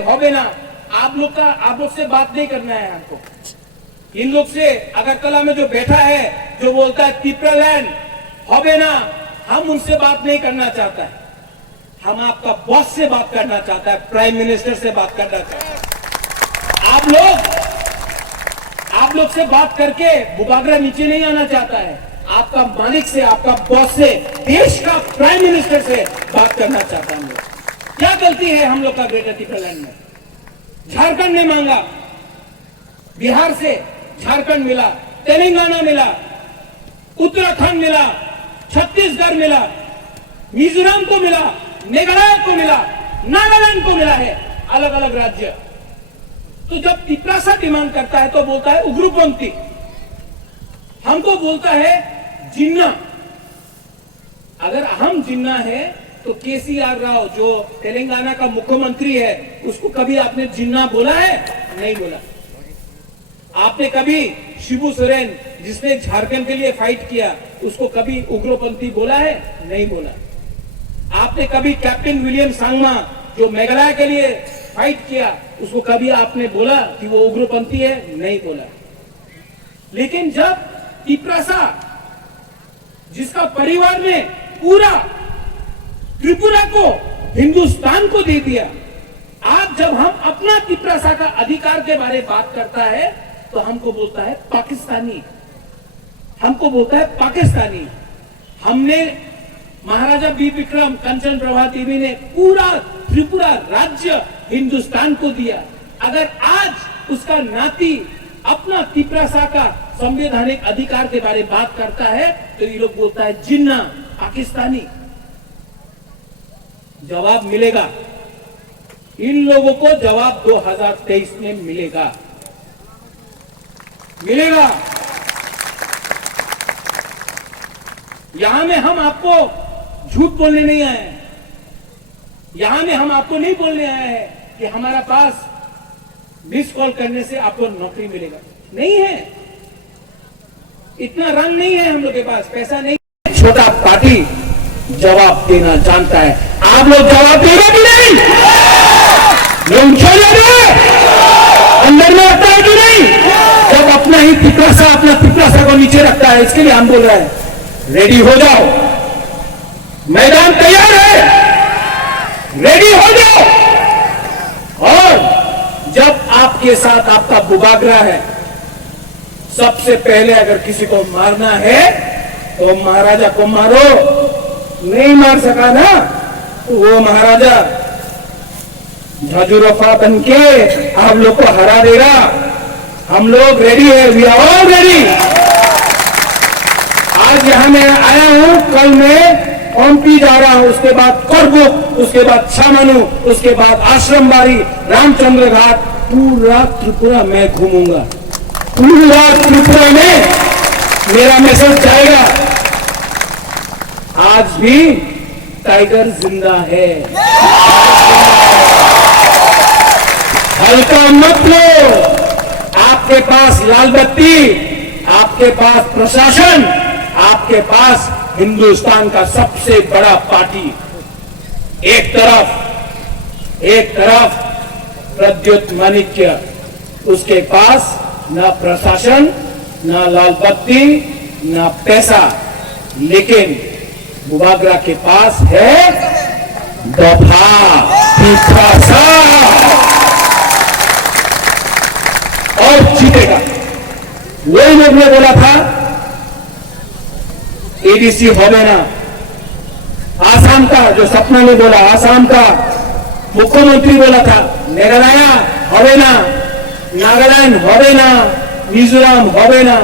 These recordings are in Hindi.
होबे ना, आप लोग से बात नहीं करना है हमको। इन लोग से अगरतला में जो बैठा है, जो बोलता है तिप्रालैंड होबे ना, हम उनसे बात नहीं करना चाहता है। हम आपका बॉस से बात करना चाहता है, प्राइम मिनिस्टर से बात करना चाहता है। आप लोग से बात करके बुबागरा नीचे नहीं आना चाहता है। आपका मालिक से, आपका बॉस से, देश का प्राइम मिनिस्टर से बात करना चाहता है। हम लोग क्या गलती है हम लोग का ग्रेटर तिप्रालैंड में? झारखंड ने मांगा, बिहार से झारखंड मिला, तेलंगाना मिला, उत्तराखंड मिला, छत्तीसगढ़ मिला, मिजोरम को मिला, मेघालय को मिला, नागालैंड को मिला है, अलग अलग राज्य। तो जब तिप्रासा डिमांड करता है तो बोलता है उग्रपंथी, हमको बोलता है जिन्ना। अगर हम जिन्ना है तो केसीआर राव जो तेलंगाना का मुख्यमंत्री है, उसको कभी आपने जिन्ना बोला है? नहीं बोला। आपने कभी शिबू सोरेन जिसने झारखंड के लिए फाइट किया, उसको कभी उग्रपंथी बोला है? नहीं बोला। आपने कभी कैप्टन विलियम सांगमा जो मेघालय के लिए फाइट किया, उसको कभी आपने बोला कि वो उग्रपंथी है? नहीं बोला। लेकिन जब तिप्रासा, जिसका परिवार ने पूरा त्रिपुरा को, हिंदुस्तान को दे दिया, आज जब हम अपना तिप्रासा का अधिकार के बारे में बात करता है तो हमको बोलता है पाकिस्तानी, हमको बोलता है पाकिस्तानी। हमने महाराजा बी विक्रम, कंचन प्रभा देवी ने पूरा त्रिपुरा राज्य हिंदुस्तान को दिया। अगर आज उसका नाती अपना तिप्रासा का संवैधानिक अधिकार के बारे में बात करता है तो ये लोग बोलता है जिन्ना, पाकिस्तानी। जवाब मिलेगा, इन लोगों को जवाब 2023 में मिलेगा। यहां में हम आपको झूठ बोलने नहीं आए हैं। यहां में हम आपको नहीं बोलने आए हैं कि हमारा पास मिस कॉल करने से आपको नौकरी मिलेगा। नहीं है, इतना रंग नहीं है हम लोग के पास, पैसा नहीं। छोटा पार्टी जवाब देना जानता है। आप लोग जवाब देगा कि नहीं? लोग छोड़ेंगे अंदर में आता है कि नहीं? जब अपना ही तिप्रासा को नीचे रखता है, इसके लिए हम बोल रहे हैं रेडी हो जाओ, मैदान तैयार है, रेडी हो जाओ। और जब आपके साथ आपका बुबागरा है, सबसे पहले अगर किसी को मारना है तो महाराजा को मारो। नहीं मार सका ना, वो महाराजा झाजुरफा बन के आप लोग को हरा देगा। हम लोग रेडी है, वी आर ऑल रेडी। आज यहां मैं आया हूं, कल मैं ओमपी जा रहा हूं, उसके बाद करबुक, उसके बाद छामानू, उसके बाद आश्रमबाड़ी, रामचंद्र घाट, पूरा त्रिपुरा मैं घूमूंगा। पूरा त्रिपुरा में मेरा मैसेज जाएगा, आज भी टाइगर जिंदा है। हल्का मत लो। आपके पास लाल बत्ती, आपके पास प्रशासन, आपके पास हिंदुस्तान का सबसे बड़ा पार्टी। एक तरफ प्रद्युत माणिक्य, उसके पास न प्रशासन, न लाल बत्ती, न पैसा, लेकिन बुबागरा के पास है दफा, तिप्रासा, और जीतेगा। वही लोग ने बोला था एडीसी होबे ना, आसाम का जो सपना ने बोला, आसाम का मुख्यमंत्री बोला था मेघालय होबे ना, नागालैंड होबे ना, मिजोरम होबे ना,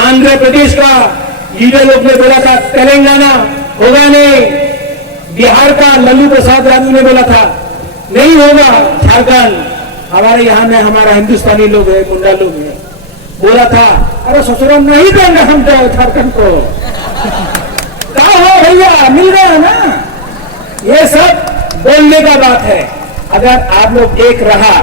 आंध्र प्रदेश का लीडर लोग ने बोला था तेलंगाना होगा नहीं, बिहार का लल्लू प्रसाद यादव ने बोला था नहीं होगा, झारखंड, हमारे यहां में हमारा हिंदुस्तानी लोग है, मुंडा लोग है, बोला था अरे ससुर नहीं देंगे हम झारखंड को। कहा हो भैया, मिल रहा है ना। ये सब बोलने का बात है। अगर आप लोग एक रहा